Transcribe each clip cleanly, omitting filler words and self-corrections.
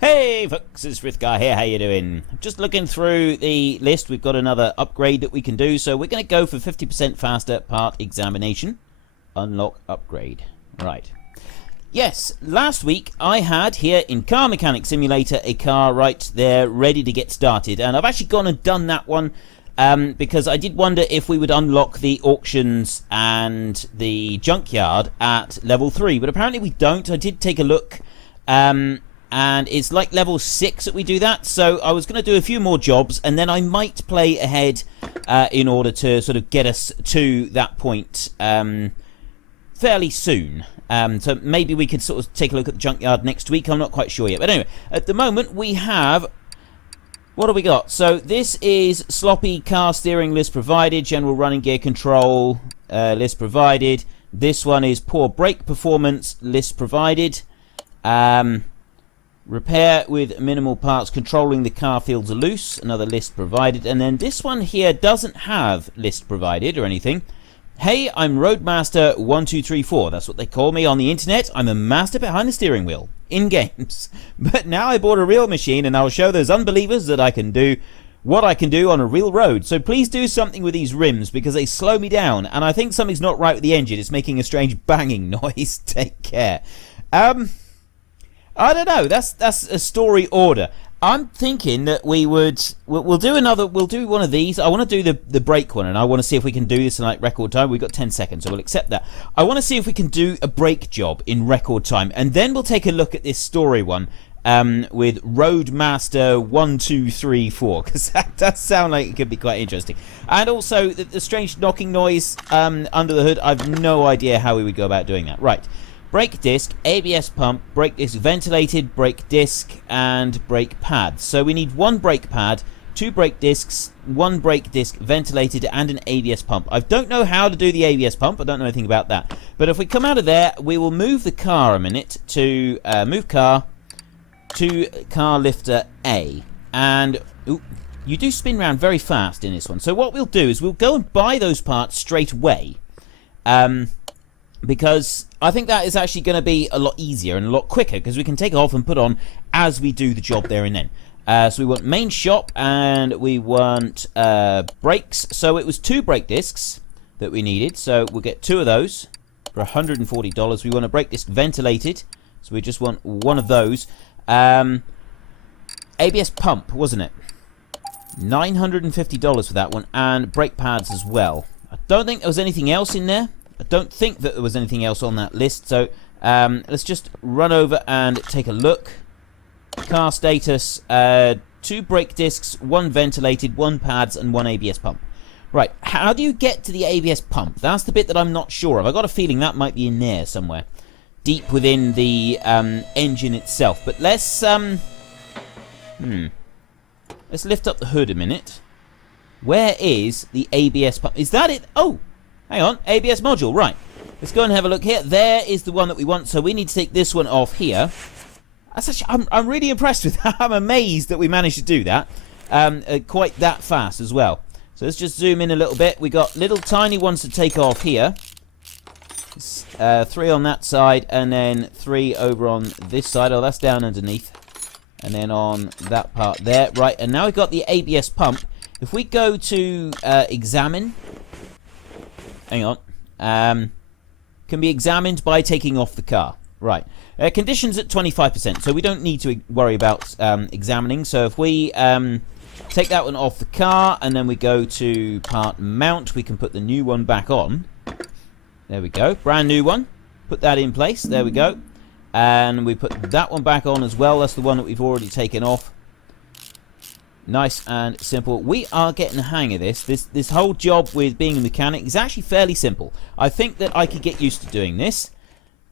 Hey folks, it's Frithgar here, how you doing? Just looking through the list, we've got another upgrade that we can do, so we're going to go for 50% faster part examination. Unlock upgrade. Right. Yes, last week I had here in Car Mechanic Simulator a car right there ready to get started, and I've actually gone and done that one because I did wonder if we would unlock the auctions and the junkyard at level 3, but apparently we don't. I did take a look, and it's like level 6 that we do that, so I was going to do a few more jobs and then I might play ahead in order to sort of get us to that point fairly soon. So maybe we could sort of take a look at the junkyard next week. I'm not quite sure yet, but anyway, at the moment we have, what do we got? So this is sloppy car steering, list provided. General running gear control, list provided. This one is poor brake performance, list provided. Repair with minimal parts, controlling the car feels loose, another list provided. And then this one here doesn't have list provided or anything. Hey, I'm Roadmaster1234. That's what they call me on the internet. I'm a master behind the steering wheel in games. But now I bought a real machine and I'll show those unbelievers that I can do what I can do on a real road. So please do something with these rims because they slow me down. And I think something's not right with the engine. It's making a strange banging noise. Take care. I don't know. That's a story order. I'm thinking that we'll do one of these. I want to do the brake one, and I want to see if we can do this in like record time. We've got 10 seconds, so we'll accept that. I want to see if we can do a brake job in record time, and then we'll take a look at this story one with Roadmaster1234, because that does sound like it could be quite interesting. And also the strange knocking noise under the hood. I've no idea how we would go about doing that. Right. Brake disc, ABS pump, brake disc ventilated, brake disc, and brake pads. So we need one brake pad, two brake discs, one brake disc ventilated, and an ABS pump. I don't know how to do the ABS pump. I don't know anything about that. But if we come out of there, we will move the car a minute to move car to car lifter A. And ooh, you do spin around very fast in this one. So what we'll do is we'll go and buy those parts straight away. Because I think that is actually going to be a lot easier and a lot quicker because we can take off and put on as we do the job there and then. So we want main shop and we want brakes. So it was 2 brake discs that we needed. So we'll get 2 of those for $140. We want a brake disc ventilated. So we just want one of those. ABS pump, wasn't it? $950 for that one. And brake pads as well. I don't think there was anything else in there. I don't think that there was anything else on that list, so let's just run over and take a look. Car status, 2 brake discs, 1 ventilated, 1 pads, and 1 ABS pump. Right, how do you get to the ABS pump? That's the bit that I'm not sure of. I've got a feeling that might be in there somewhere, deep within the engine itself. But let's lift up the hood a minute. Where is the ABS pump? Is that it? Oh! Hang on, ABS module, right. Let's go and have a look here. There is the one that we want, so we need to take this one off here. That's actually, I'm really impressed with that. I'm amazed that we managed to do that quite that fast as well. So let's just zoom in a little bit. We got little tiny ones to take off here. 3 on that side, and then 3 over on this side. Oh, that's down underneath. And then on that part there. Right, and now we've got the ABS pump. If we go to examine... Hang on. Can be examined by taking off the car. Right. Conditions at 25%, so we don't need to worry about examining. So if we take that one off the car, and then we go to part mount, we can put the new one back on. There we go. Brand new one. Put that in place. There we go. And we put that one back on as well. That's the one that we've already taken off. Nice and simple. We are getting the hang of this. This whole job with being a mechanic is actually fairly simple. I think that I could get used to doing this.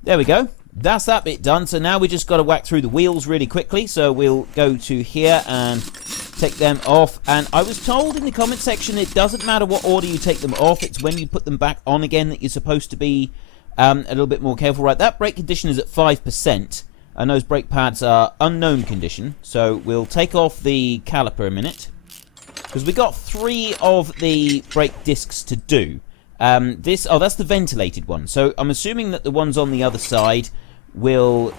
There we go. That's that bit done. So now we just got to whack through the wheels really quickly. So we'll go to here and take them off. And I was told in the comment section it doesn't matter what order you take them off. It's when you put them back on again that you're supposed to be a little bit more careful. Right, that brake condition is at 5%. And those brake pads are unknown condition. So we'll take off the caliper a minute. Because we got 3 of the brake discs to do. That's the ventilated one. So I'm assuming that the ones on the other side will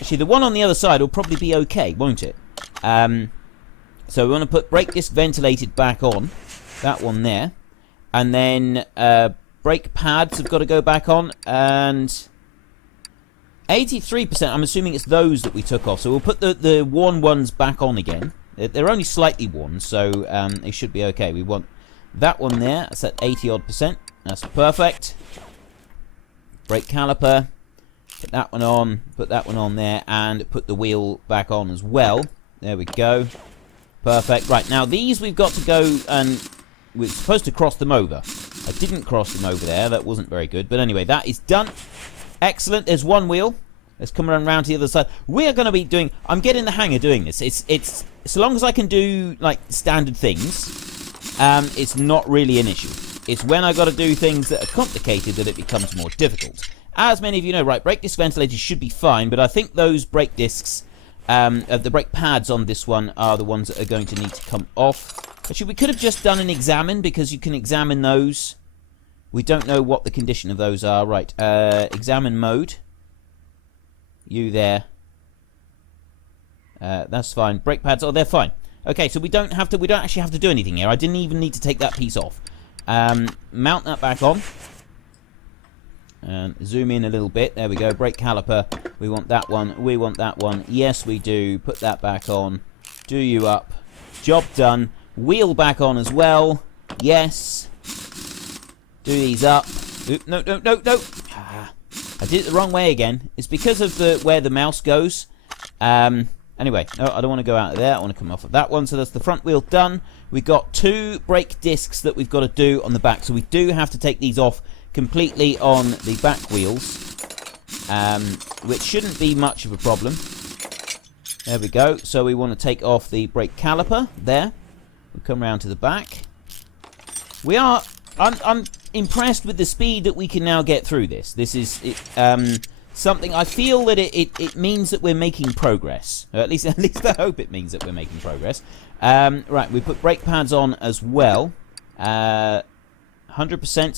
Actually, the one on the other side will probably be okay, won't it? So we want to put brake disc ventilated back on. That one there. And then brake pads have got to go back on. And 83%, I'm assuming it's those that we took off. So we'll put the worn ones back on again. They're only slightly worn, so they should be okay. We want that one there. That's at 80-odd%. That's perfect. Brake caliper. Put that one on. Put that one on there. And put the wheel back on as well. There we go. Perfect. Right, now these we've got to go and we're supposed to cross them over. I didn't cross them over there. That wasn't very good. But anyway, that is done. Excellent. There's one wheel. Let's come around to the other side. We are going to be doing... I'm getting the hang of doing this. It's so long as I can do, like, standard things, it's not really an issue. It's when I got to do things that are complicated that it becomes more difficult. As many of you know, right, brake disc ventilators should be fine, but I think those brake discs, the brake pads on this one are the ones that are going to need to come off. Actually, we could have just done an examine, because you can examine those. We don't know what the condition of those are. Right, examine mode. You there. That's fine. Brake pads, oh, they're fine. Okay, so we don't actually have to do anything here. I didn't even need to take that piece off. Mount that back on. And zoom in a little bit. There we go. Brake caliper. We want that one. We want that one. Yes, we do. Put that back on. Do you up. Job done. Wheel back on as well. Yes. Do these up. Oop, no. Ah, I did it the wrong way again. It's because of where the mouse goes. Anyway, no, I don't want to go out of there. I want to come off of that one. So that's the front wheel done. We've got 2 brake discs that we've got to do on the back. So we do have to take these off completely on the back wheels, which shouldn't be much of a problem. There we go. So we want to take off the brake caliper there. We'll come around to the back. I'm impressed with the speed that we can now get through this. This is something I feel that it means that we're making progress. At least I hope it means that we're making progress. Right, we put brake pads on as well. 100%.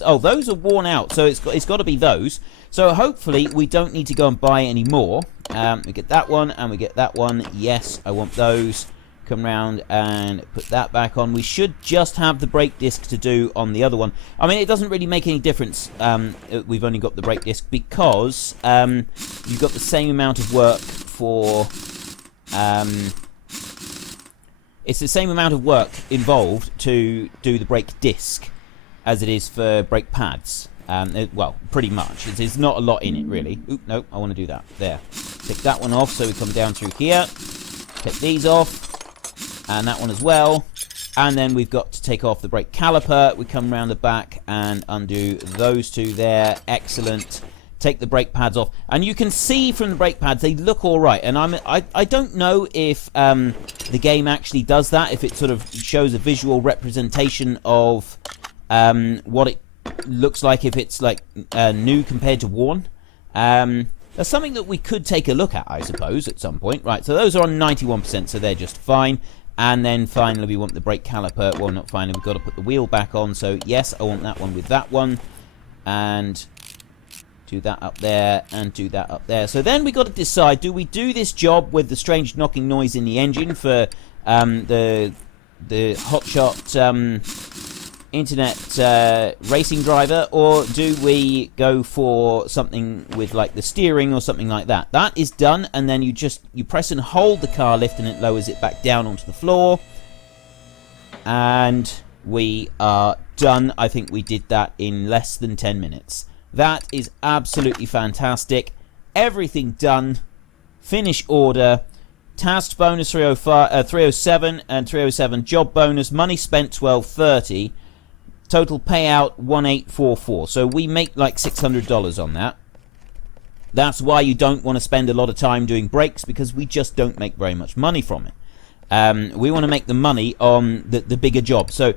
Oh, those are worn out, so it's got to be those. So hopefully we don't need to go and buy any more. We get that one and we get that one. Yes, I want those. Come round and put that back on. We should just have the brake disc to do on the other one. I mean, it doesn't really make any difference. We've only got the brake disc because you've got the same amount of work for... it's the same amount of work involved to do the brake disc as it is for brake pads. Well, pretty much. There's not a lot in it, really. Oop, no, I want to do that. There. Take that one off, so we come down through here. Take these off. And that one as well. And then we've got to take off the brake caliper. We come around the back and undo those 2 there. Excellent. Take the brake pads off. And you can see from the brake pads, they look all right. And I don't know if the game actually does that, if it sort of shows a visual representation of what it looks like if it's like new compared to worn. That's something that we could take a look at, I suppose, at some point. Right, so those are on 91%, so they're just fine. And then finally we want the brake caliper. Well, not finally, we've got to put the wheel back on. So yes, I want that one with that one. And do that up there and do that up there. So then we got to decide, do we do this job with the strange knocking noise in the engine for the hotshot internet racing driver, or do we go for something with like the steering or something like that? That is done, and then you press and hold the car lift and it lowers it back down onto the floor, and we are done. I think we did that in less than 10 minutes. That is absolutely fantastic. Everything done. Finish order. Task bonus 307 and 307 job bonus. Money spent 1230. Total payout 1844. So we make like $600 on that. That's why you don't want to spend a lot of time doing brakes, because we just don't make very much money from it. We want to make the money on the bigger job. So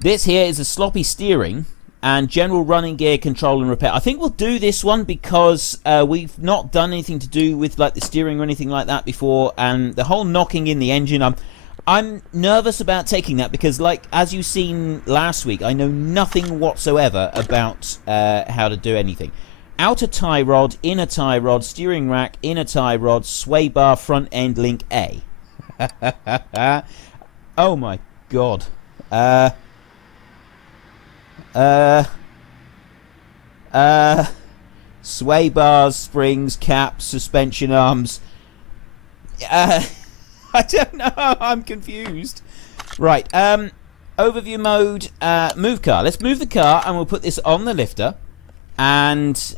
this here is a sloppy steering and general running gear control and repair. I think we'll do this one because we've not done anything to do with like the steering or anything like that before, and the whole knocking in the engine, I'm nervous about taking that because, like, as you've seen last week, I know nothing whatsoever about how to do anything. outer tie rod, inner tie rod, steering rack, inner tie rod, sway bar, front end link A. Oh my god. Sway bars, springs, caps, suspension arms. I don't know. I'm confused. Right. Overview mode. Move car. Let's move the car, and we'll put this on the lifter. And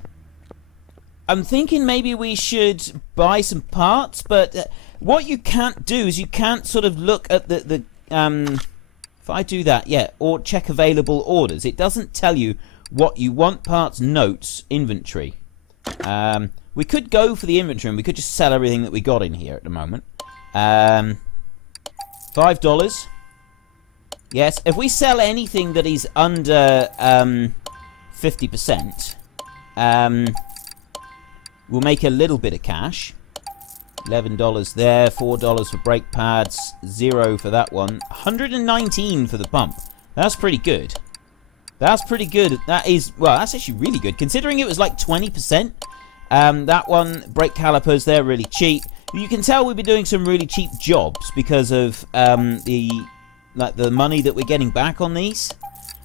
I'm thinking maybe we should buy some parts, but what you can't do is you can't sort of look at the if I do that, yeah, or check available orders. It doesn't tell you what you want. Parts, notes, inventory. We could go for the inventory and we could just sell everything that we got in here at the moment. $5. Yes, if we sell anything that is under 50%, we'll make a little bit of cash. $11 there, $4 for brake pads, 0 for that one, 119 for the pump. That's pretty good. That's pretty good. That is, well, that's actually really good considering it was like 20%. That one, brake calipers, they're really cheap. You can tell we've been doing some really cheap jobs because of the money that we're getting back on these,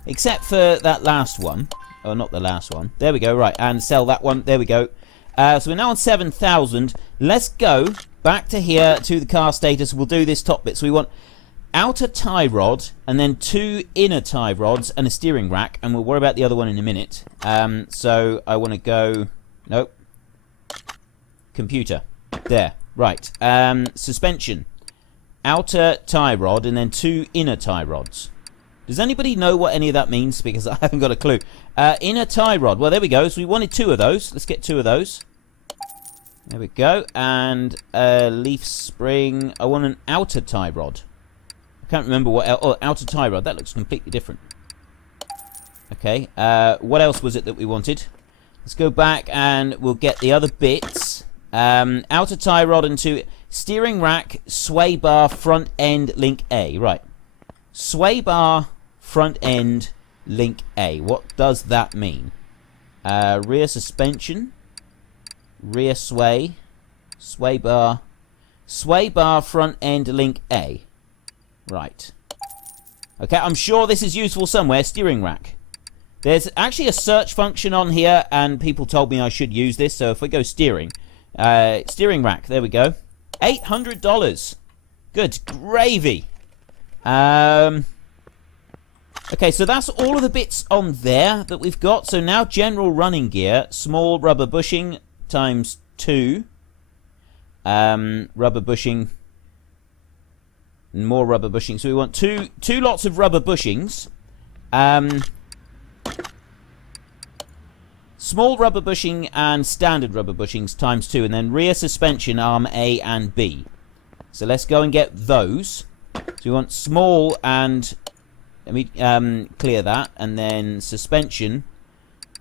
except for that last one. Oh, not the last one. There we go. Right, and sell that one. There we go. So we're now on 7,000. Let's go back to here to the car status. We'll do this top bit. So we want outer tie rod and then 2 inner tie rods and a steering rack, and we'll worry about the other one in a minute. So I want to go, nope, computer, there, right. Suspension, outer tie rod and then 2 inner tie rods. Does anybody know what any of that means? Because I haven't got a clue. Inner tie rod, well, there we go. So we wanted 2 of those. Let's get 2 of those. There we go. And leaf spring. I want an outer tie rod. I can't remember what else. Oh, outer tie rod. That looks completely different. Okay. What else was it that we wanted? Let's go back and we'll get the other bits. Outer tie rod and 2. Steering rack, sway bar, front end, link A. Right. Sway bar, front end, link A. What does that mean? Rear suspension, rear sway, sway bar, front end, link A. Right. Okay, I'm sure this is useful somewhere. Steering rack. There's actually a search function on here, and people told me I should use this. So if we go steering rack, there we go. $800. Good gravy. Okay, so that's all of the bits on there that we've got. So now general running gear, small rubber bushing times 2. Rubber bushing, and more rubber bushing. So we want two lots of rubber bushings. Small rubber bushing and standard rubber bushings times 2, and then rear suspension arm A and B. So let's go and get those. So we want small and, let me clear that, and then suspension,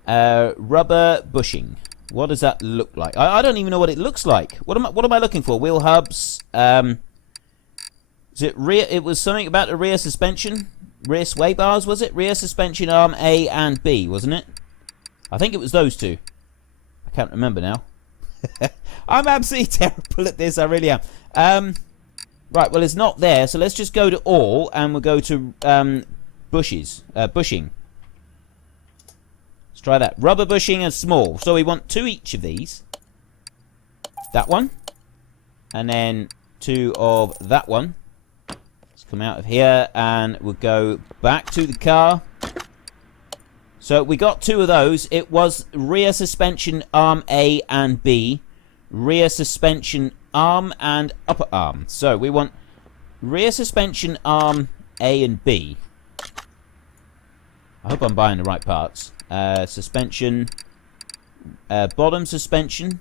rubber bushing. What does that look like? I don't even know what it looks like. What am I looking for? Wheel hubs. Is it rear? It was something about the rear suspension, rear sway bars. Was it rear suspension arm A and B? Wasn't it? I think it was those 2. I can't remember now. I'm absolutely terrible at this. I really am. Right, well, it's not there, so let's just go to all, and we'll go to bushing. Let's try that. Rubber bushing and small. So we want 2 each of these. That one. And then 2 of that one. Let's come out of here, and we'll go back to the car. So we got 2 of those. It was rear suspension arm A and B. Rear suspension arm and upper arm. So we want rear suspension arm A and B. I hope I'm buying the right parts. Suspension, bottom suspension.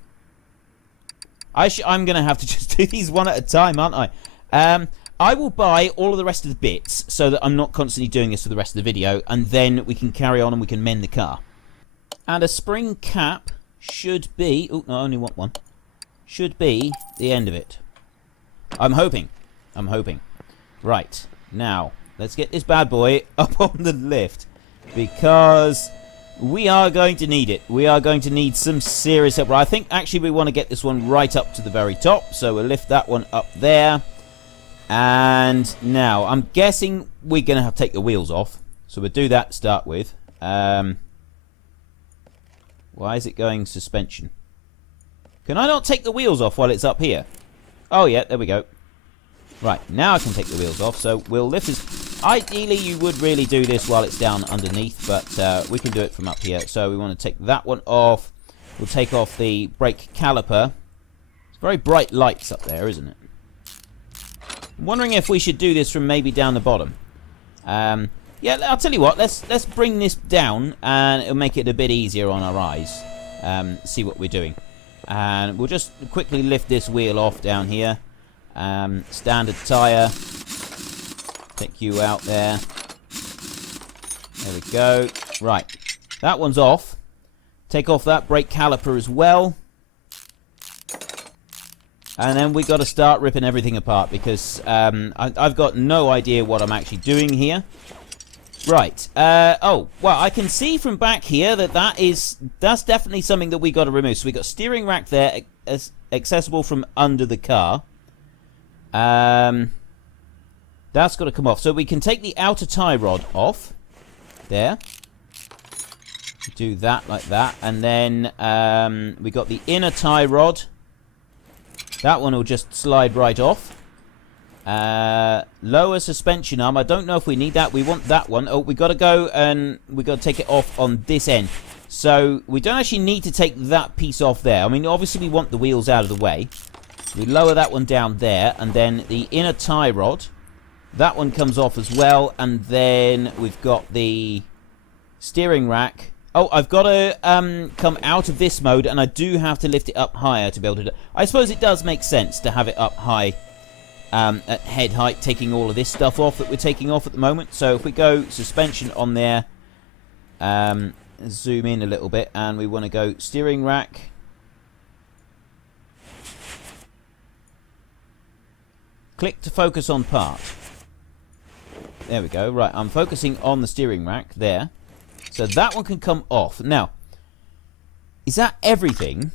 I'm going to have to just do these one at a time, aren't I? I will buy all of the rest of the bits so that I'm not constantly doing this for the rest of the video, and then we can carry on and we can mend the car. And a spring cap should be... Oh, no, I only want one. Should be the end of it. I'm hoping. Right. Now, let's get this bad boy up on the lift. Because We are going to need it. We are going to need some serious help. I think actually we want to get this one right up to the very top. So we'll lift that one up there. And now I'm guessing we're going to have to take the wheels off. So we'll do that to start with. Why is it going suspension? Can I not take the wheels off while it's up here? Oh yeah, there we go. Right, now I can take the wheels off. So we'll lift this. Ideally, you would really do this while it's down underneath, but we can do it from up here. So we want to take that one off. We'll take off the brake caliper. It's very bright lights up there, isn't it? I'm wondering if we should do this from maybe down the bottom. Yeah, I'll tell you what. Let's bring this down, and it'll make it a bit easier on our eyes. See what we're doing. And we'll just quickly lift this wheel off down here. Standard tyre. Take you out there. There we go. Right. That one's off. Take off that brake caliper as well. And then we got to start ripping everything apart because I've got no idea what I'm actually doing here. Right. Oh, well, I can see from back here that that's definitely something that we got to remove. So we got steering rack there, accessible from under the car. That's got to come off. So we can take the outer tie rod off. There. Do that like that. And then we got the inner tie rod. That one will just slide right off. Lower suspension arm. I don't know if we need that. We want that one. Oh, we got to go and we got to take it off on this end. So we don't actually need to take that piece off there. I mean, obviously we want the wheels out of the way. We lower that one down there. And then the inner tie rod. That one comes off as well, and then we've got the steering rack. Oh, I've got to come out of this mode, and I do have to lift it up higher to be able to do. I suppose it does make sense to have it up high at head height, taking all of this stuff off that we're taking off at the moment. So if we go suspension on there, zoom in a little bit, and we want to go steering rack. Click to focus on part. There we go. Right, I'm focusing on the steering rack there. So that one can come off. Now, is that everything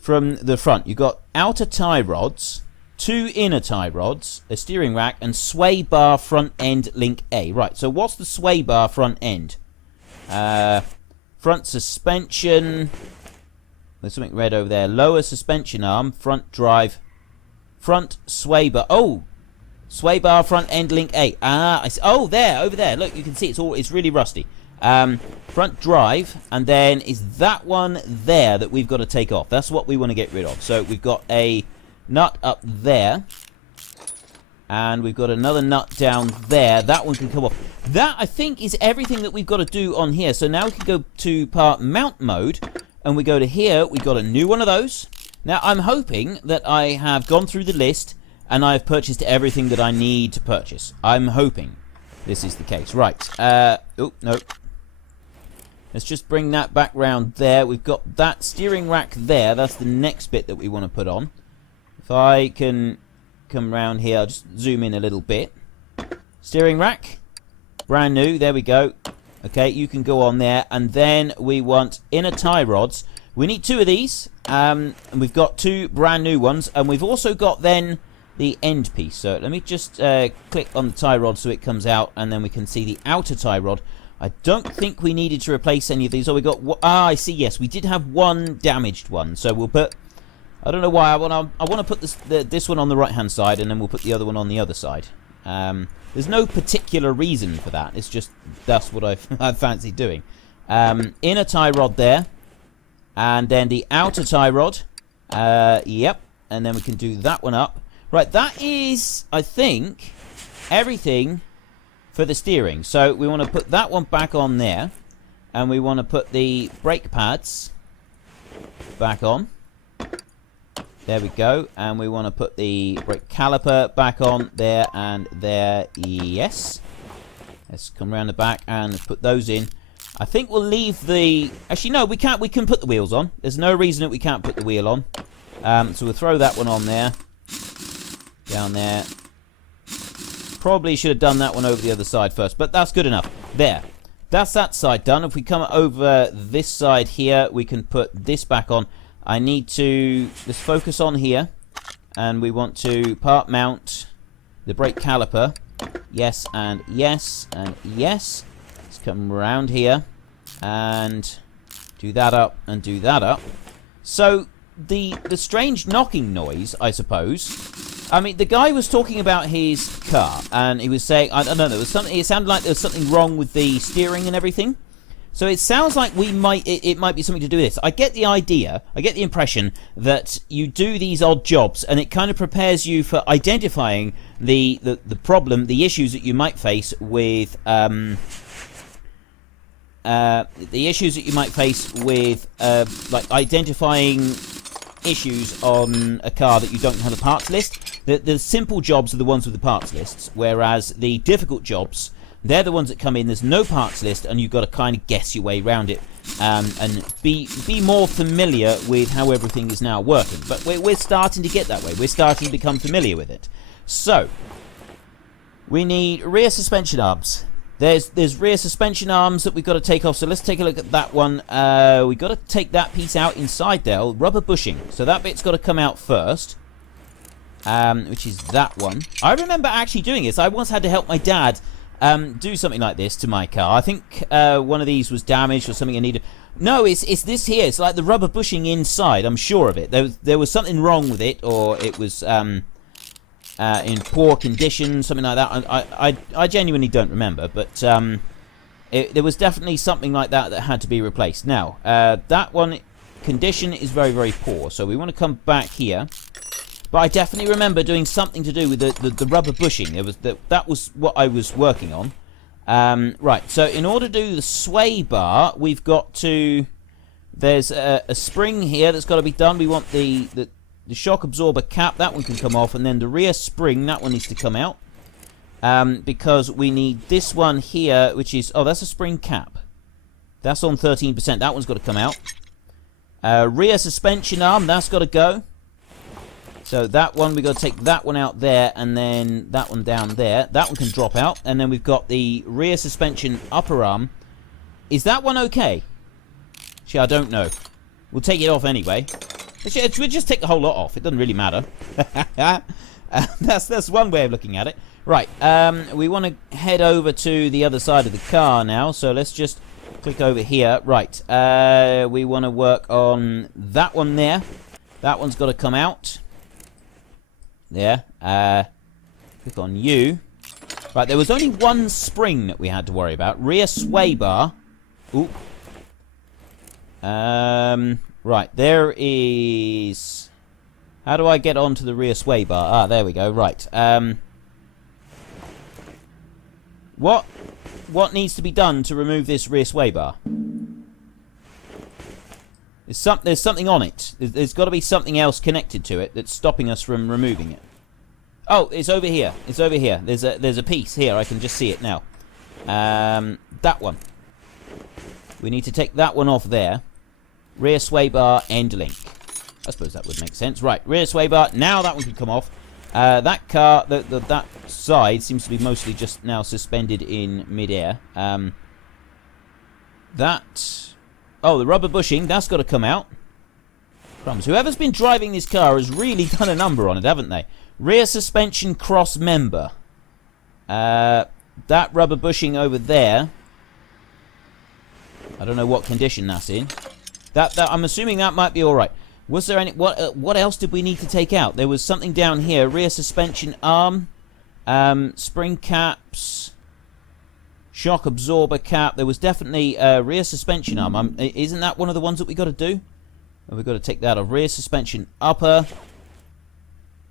from the front? You've got outer tie rods, 2 inner tie rods, a steering rack, and sway bar front end link A. Right, so what's the sway bar front end? Front suspension. There's something red over there. Lower suspension arm, front drive, front sway bar. Oh! Sway bar front end link A. Ah, oh, there, over there. Look, you can see it's really rusty. Front drive, and then is that one there that we've got to take off. That's what we want to get rid of. So we've got a nut up there, and we've got another nut down there. That one can come off. That, I think, is everything that we've got to do on here. So now we can go to part mount mode, and we go to here. We've got a new one of those. Now, I'm hoping that I have gone through the list and I've purchased everything that I need to purchase. I'm hoping this is the case. Right. Oh, no. Let's just bring that back round there. We've got that steering rack there. That's the next bit that we want to put on. If I can come round here, I'll just zoom in a little bit. Steering rack. Brand new. There we go. Okay, you can go on there. And then we want inner tie rods. We need 2 of these. And we've got 2 brand new ones. And we've also got then the end piece. So let me just click on the tie rod so it comes out, and then we can see the outer tie rod. I don't think we needed to replace any of these. Oh, we got I see. Yes, we did have one damaged one. So we'll put. I don't know why I want to put this one on the right hand side, and then we'll put the other one on the other side. There's no particular reason for that. It's just that's what I fancy doing. Inner tie rod there, and then the outer tie rod. Yep, and then we can do that one up. Right, that is, I think, everything for the steering. So we want to put that one back on there. And we want to put the brake pads back on. There we go. And we want to put the brake caliper back on there and there. Yes. Let's come around the back and put those in. I think we'll leave the... Actually, no, we can't. We can put the wheels on. There's no reason that we can't put the wheel on. So we'll throw that one on there. Down there. Probably should have done that one over the other side first, but that's good enough. There. that's that side done. If we come over this side here, we can put this back on. I need to just focus on here, and we want to part mount the brake caliper. Yes, and yes, and yes. Let's come around here and do that up and do that up. So the strange knocking noise, I suppose. I mean, the guy was talking about his car, and he was saying, I don't know, there was something. It sounded like there was something wrong with the steering and everything. So it sounds like it might be something to do with this. I get the idea, I get the impression that you do these odd jobs, and it kind of prepares you for identifying the problem, the issues that you might face with like identifying issues on a car that you don't have a parts list. The simple jobs are the ones with the parts lists, whereas the difficult jobs, they're the ones that come in, there's no parts list, and you've got to kind of guess your way around it, and be more familiar with how everything is now working. But we're starting to get that way. We're starting to become familiar with it. So, we need rear suspension arms. There's rear suspension arms that we've got to take off, so let's take a look at that one. We've got to take that piece out inside there, rubber bushing. So that bit's got to come out first, which is that one. I remember actually doing this. I once had to help my dad do something like this to my car. I think one of these was damaged or something I needed. No, it's this here. It's like the rubber bushing inside. I'm sure of it. There was something wrong with it, or it was in poor condition, something like that. I genuinely don't remember, but there was definitely something like that had to be replaced. Now, that one condition is very, very poor, so we want to come back here. But I definitely remember doing something to do with the rubber bushing. That was what I was working on. Right, so in order to do the sway bar, we've got to... There's a spring here that's got to be done. We want the shock absorber cap. That one can come off. And then the rear spring, that one needs to come out. Because we need this one here, which is... Oh, that's a spring cap. That's on 13%. That one's got to come out. Rear suspension arm, that's got to go. So that one, we've got to take that one out there, and then that one down there. That one can drop out. And then we've got the rear suspension upper arm. Is that one okay? Actually, I don't know. We'll take it off anyway. We'll just take the whole lot off. It doesn't really matter. That's one way of looking at it. Right, we want to head over to the other side of the car now. So let's just click over here. Right, we want to work on that one there. That one's got to come out. There. Click on you. Right, there was only one spring that we had to worry about. Rear sway bar. Ooh. Right, there is... How do I get onto the rear sway bar? Ah, there we go. Right. What needs to be done to remove this rear sway bar? There's something on it. There's got to be something else connected to it that's stopping us from removing it. Oh, it's over here. It's over here. There's a piece here. I can just see it now. That one. We need to take that one off there. Rear sway bar end link. I suppose that would make sense. Right, rear sway bar. Now that one can come off. That car, that side seems to be mostly just now suspended in midair. Oh, the rubber bushing, that's got to come out. Crumbs. Whoever's been driving this car has really done a number on it, haven't they? Rear suspension cross member. That rubber bushing over there. I don't know what condition that's in. That I'm assuming that might be all right. Was there any... What else did we need to take out? There was something down here. Rear suspension arm. Spring caps. Shock absorber cap. There was definitely a rear suspension arm. Isn't that one of the ones that we got to do? Oh, we've got to take that off. Rear suspension upper.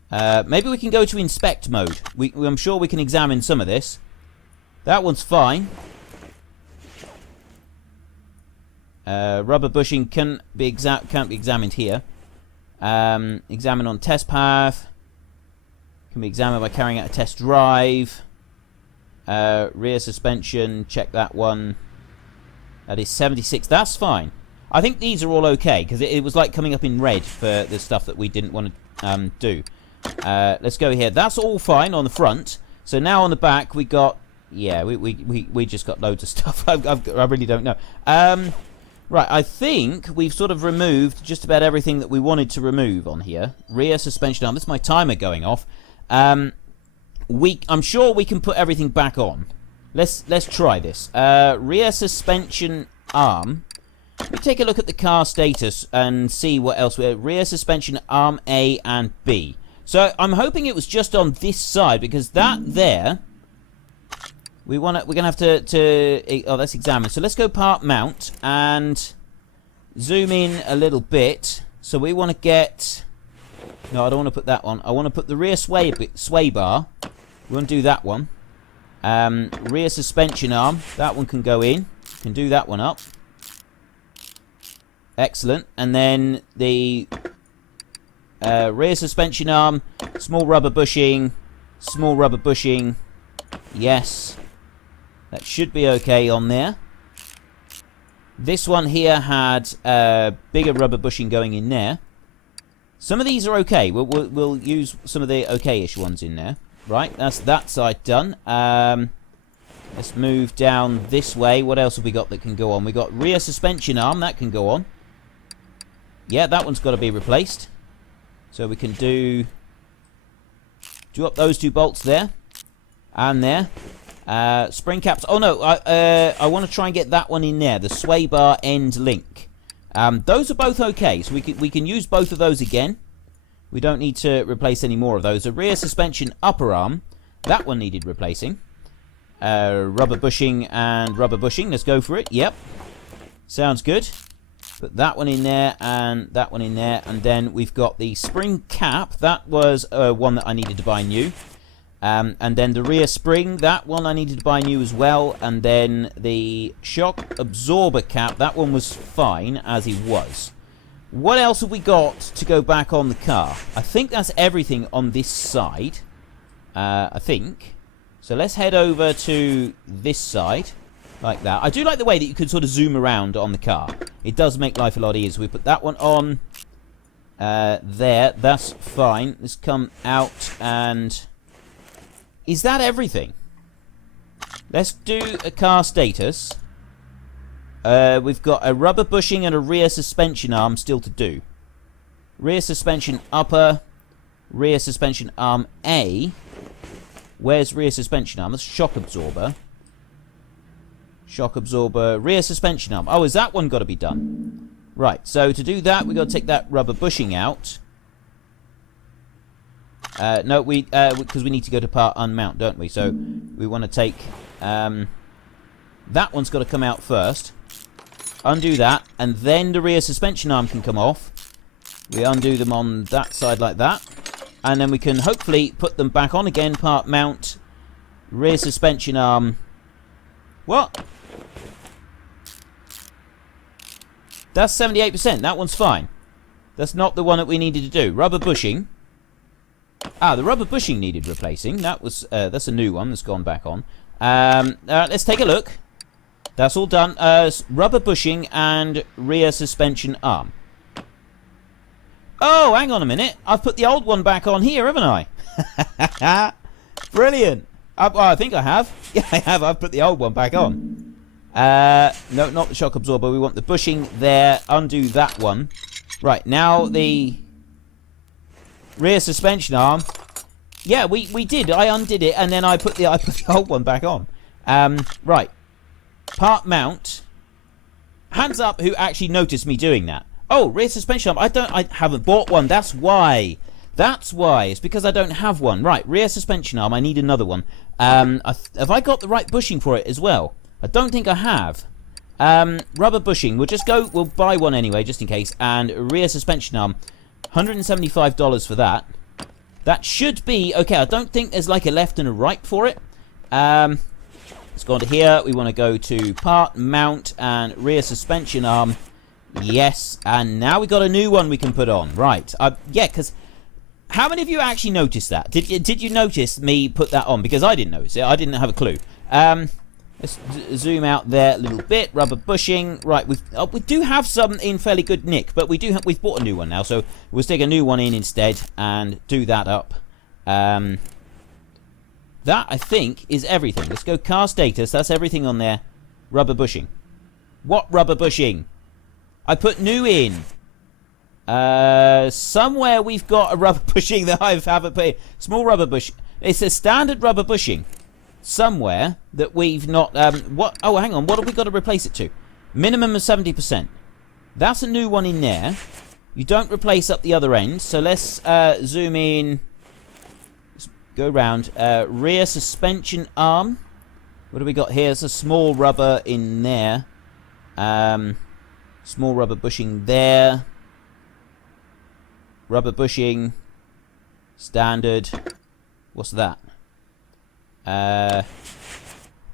Maybe we can go to inspect mode. I'm sure we can examine some of this. That one's fine. Rubber bushing can't be examined here. Examine on test path. Can be examined by carrying out a test drive. Rear suspension, check that one. That is 76. That's fine. I think these are all okay, because it was like coming up in red for the stuff that we didn't want to do. Let's go here. That's all fine on the front. So now on the back we got Yeah, we just got loads of stuff. I really don't know. Right, I think we've sort of removed just about everything that we wanted to remove on here. Rear suspension arm. This is my timer going off. I'm sure we can put everything back on. Let's try this. Rear suspension arm. Let me take a look at the car status and see what else we have. Rear suspension arm A and B. So I'm hoping it was just on this side, because that there, we're gonna have to oh, that's examine. So let's go part mount and zoom in a little bit. So we want to get, no, I don't want to put that one. I want to put the rear sway bar. We want to do that one. Rear suspension arm, that one can go in. Can do that one up. Excellent. And then the rear suspension arm, small rubber bushing, yes, that should be okay on there. This one here had bigger rubber bushing going in there. Some of these are okay. We'll use some of the okay-ish ones in there. Right, that's that side done. Let's move down this way. What else have we got that can go on? We got rear suspension arm, that can go on. Yeah, that one's got to be replaced. So we can do up those 2 bolts there and there. Spring caps. Oh no, I want to try and get that one in there. The sway bar end link. Those are both okay, so we can use both of those again. We don't need to replace any more of those. The rear suspension upper arm, that one needed replacing. Rubber bushing and rubber bushing. Let's go for it. Yep, sounds good. Put that one in there and that one in there, and then we've got the spring cap. That was one that I needed to buy new. And then the rear spring, that one I needed to buy new as well. And then the shock absorber cap, that one was fine as it was. What else have we got to go back on the car? I think that's everything on this side. I think. So let's head over to this side. Like that. I do like the way that you can sort of zoom around on the car. It does make life a lot easier. We put that one on there. That's fine. Let's come out and... Is that everything? Let's do a car status. We've got a rubber bushing and a rear suspension arm still to do. Rear suspension upper. Rear suspension arm A. Where's rear suspension arm? That's shock absorber. Shock absorber, rear suspension arm. Oh, is that one got to be done? Right, so to do that, we've got to take that rubber bushing out. No, because we need to go to part unmount, don't we? So we want to take... that one's got to come out first. Undo that, and then the rear suspension arm can come off. We undo them on that side like that. And then we can hopefully put them back on again, part mount, rear suspension arm. What? That's 78%. That one's fine. That's not the one that we needed to do. Rubber bushing. Ah, the rubber bushing needed replacing. That was that's a new one that's gone back on. Let's take a look. That's all done. Rubber bushing and rear suspension arm. Oh, hang on a minute. I've put the old one back on here, haven't I? Brilliant. I think I have. Yeah, I have. I've put the old one back on. No, not the shock absorber. We want the bushing there. Undo that one. Right, now the rear suspension arm. Yeah, we did. I undid it, and then I put the old one back on. Right. Part mount. Hands up who actually noticed me doing that. Oh, rear suspension arm. I haven't bought one. That's why. That's why. It's because I don't have one. Right, rear suspension arm. I need another one. Have I got the right bushing for it as well? I don't think I have. Rubber bushing. We'll buy one anyway, just in case. And rear suspension arm. $175 for that. That should be okay. I don't think there's like a left and a right for it. Let's go on to here. We want to go to part, mount, and rear suspension arm. Yes. And now we got a new one we can put on. Right. Yeah, because how many of you actually noticed that? Did you notice me put that on? Because I didn't notice it. I didn't have a clue. Let's zoom out there a little bit. Rubber bushing. Right, we do have some in fairly good nick, but we've bought a new one now, so we'll stick a new one in instead and do that up. that, I think, is everything. Let's go car status. That's everything on there. Rubber bushing. What rubber bushing? I put new in. Somewhere we've got a rubber bushing that I haven't put in. Small rubber bush. It's a standard rubber bushing. Somewhere that we've not... what? Oh, hang on. What have we got to replace it to? Minimum of 70%. That's a new one in there. You don't replace up the other end. So let's zoom in. Let's go around. Rear suspension arm. What do we got here? There's a small rubber in there. Small rubber bushing there. Rubber bushing. Standard. What's that? Oh,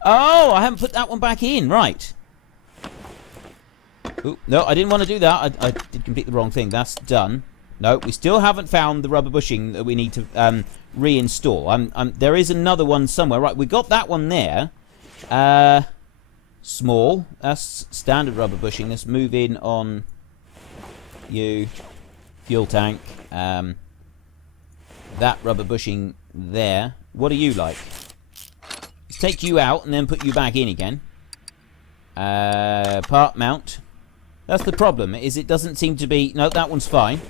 I haven't put that one back in. Right. Ooh, no, I didn't want to do that. I did complete the wrong thing. That's done. No, we still haven't found the rubber bushing that we need to reinstall. There is another one somewhere. Right, we got that one there. Small. That's standard rubber bushing. Let's move in on you. Fuel tank. That rubber bushing there. What do you like? Let's take you out and then put you back in again. Part mount. That's the problem, is it doesn't seem to be... No, that one's fine.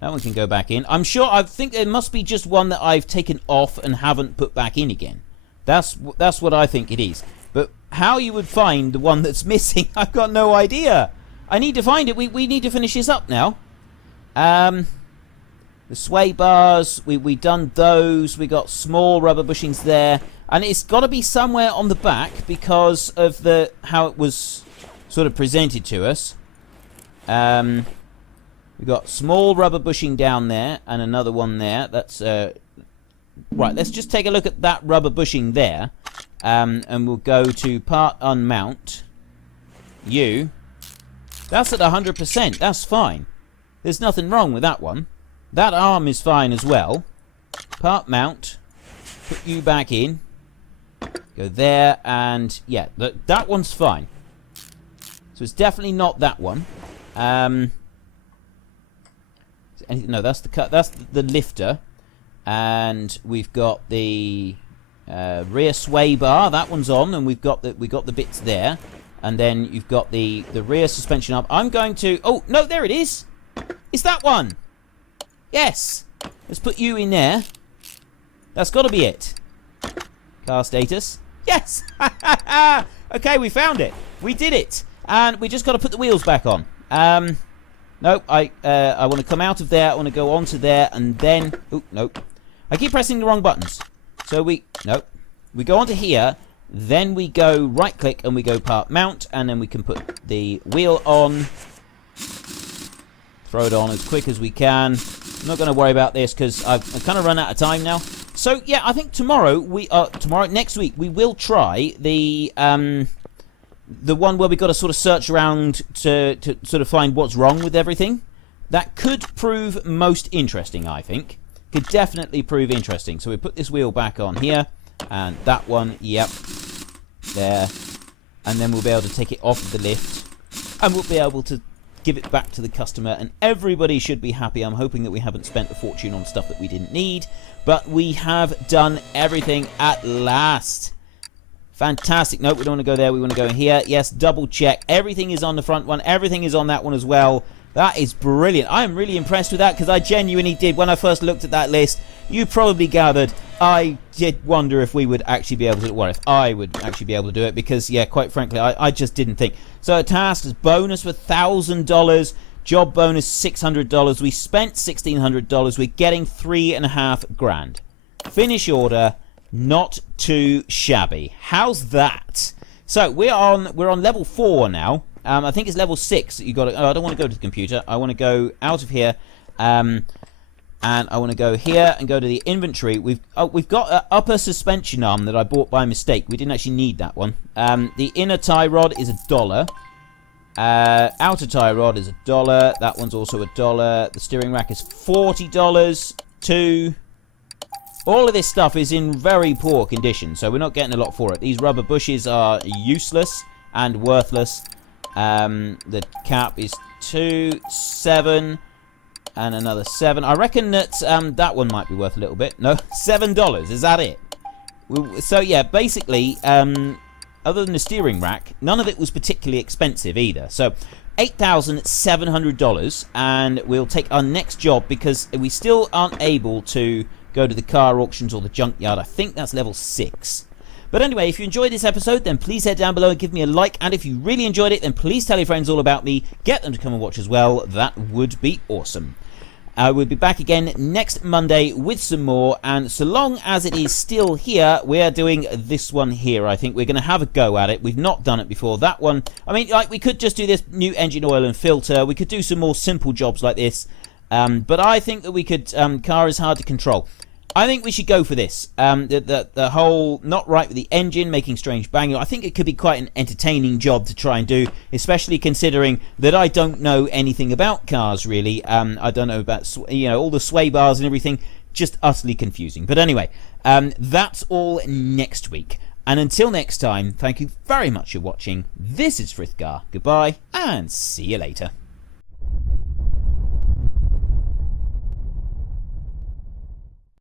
That one can go back in. I'm sure, I think there must be just one that I've taken off and haven't put back in again. That's what I think it is. But how you would find the one that's missing, I've got no idea. I need to find it. We need to finish this up now. The sway bars, we done those. We got small rubber bushings there. And it's got to be somewhere on the back because of how it was sort of presented to us. We've got small rubber bushing down there and another one there. That's right, let's just take a look at that rubber bushing there. And we'll go to part unmount. You. That's at 100%. That's fine. There's nothing wrong with that one. That arm is fine as well. Part mount. Put you back in. Go there, and yeah, that one's fine. So it's definitely not that one. No, that's the lifter, and we've got the rear sway bar. That one's on, and we got the bits there, and then you've got the rear suspension arm. I'm going to. Oh no, there it is. It's that one. Yes. Let's put you in there. That's got to be it. Car status. Yes! Okay, we found it. We did it. And we just got to put the wheels back on. Nope, I want to come out of there. I want to go onto there and then... Oh, nope. I keep pressing the wrong buttons. So nope. We go onto here. Then we go right-click and we go part mount. And then we can put the wheel on. Throw it on as quick as we can. I'm not going to worry about this because I've kind of run out of time now. So yeah, I think next week we will try the one where we got to sort of search around to sort of find what's wrong with everything. That could prove most interesting, I think. Could definitely prove interesting. So we put this wheel back on here, and that one, yep, there, and then we'll be able to take it off the lift, and we'll be able to give it back to the customer, and everybody should be happy. I'm hoping that we haven't spent a fortune on stuff that we didn't need, but we have done everything at last. Fantastic. Nope, we don't want to go there. We want to go here. Yes, double check. Everything is on the front one. Everything is on that one as well. That is brilliant. I am really impressed with that because I genuinely did. When I first looked at that list, you probably gathered I did wonder if we would actually be able to, well, if I would actually be able to do it because, yeah, quite frankly, I just didn't think. So tasks, bonus for $1,000, job bonus $600. We spent $1,600. We're getting $3.5 grand. Finish order, not too shabby. How's that? So we're on level 4 now. I think it's level 6 that you got to... Oh, I don't want to go to the computer. I want to go out of here. And I want to go here and go to the inventory. We've got an upper suspension arm that I bought by mistake. We didn't actually need that one. The inner tie rod is $1. Outer tie rod is $1. That one's also $1. The steering rack is $40 too. All of this stuff is in very poor condition, so we're not getting a lot for it. These rubber bushes are useless and worthless. The cap is 2, 7, and another 7. I reckon that that one might be worth a little bit. No, $7. Is that it? So yeah, basically, other than the steering rack, none of it was particularly expensive either. So $8,700, and we'll take our next job because we still aren't able to go to the car auctions or the junkyard. I think that's level 6. But anyway, if you enjoyed this episode, then please head down below and give me a like. And if you really enjoyed it, then please tell your friends all about me. Get them to come and watch as well. That would be awesome. We'll be back again next Monday with some more. And so long as it is still here, we're doing this one here. I think we're going to have a go at it. We've not done it before. That one, I mean, like, we could just do this new engine oil and filter. We could do some more simple jobs like this. But I think that we could, car is hard to control. I think we should go for this. The whole not right with the engine, making strange banging. I think it could be quite an entertaining job to try and do, especially considering that I don't know anything about cars really. I don't know about all the sway bars and everything. Just utterly confusing. But anyway, that's all next week. And until next time, thank you very much for watching. This is Frithgar. Goodbye, and see you later.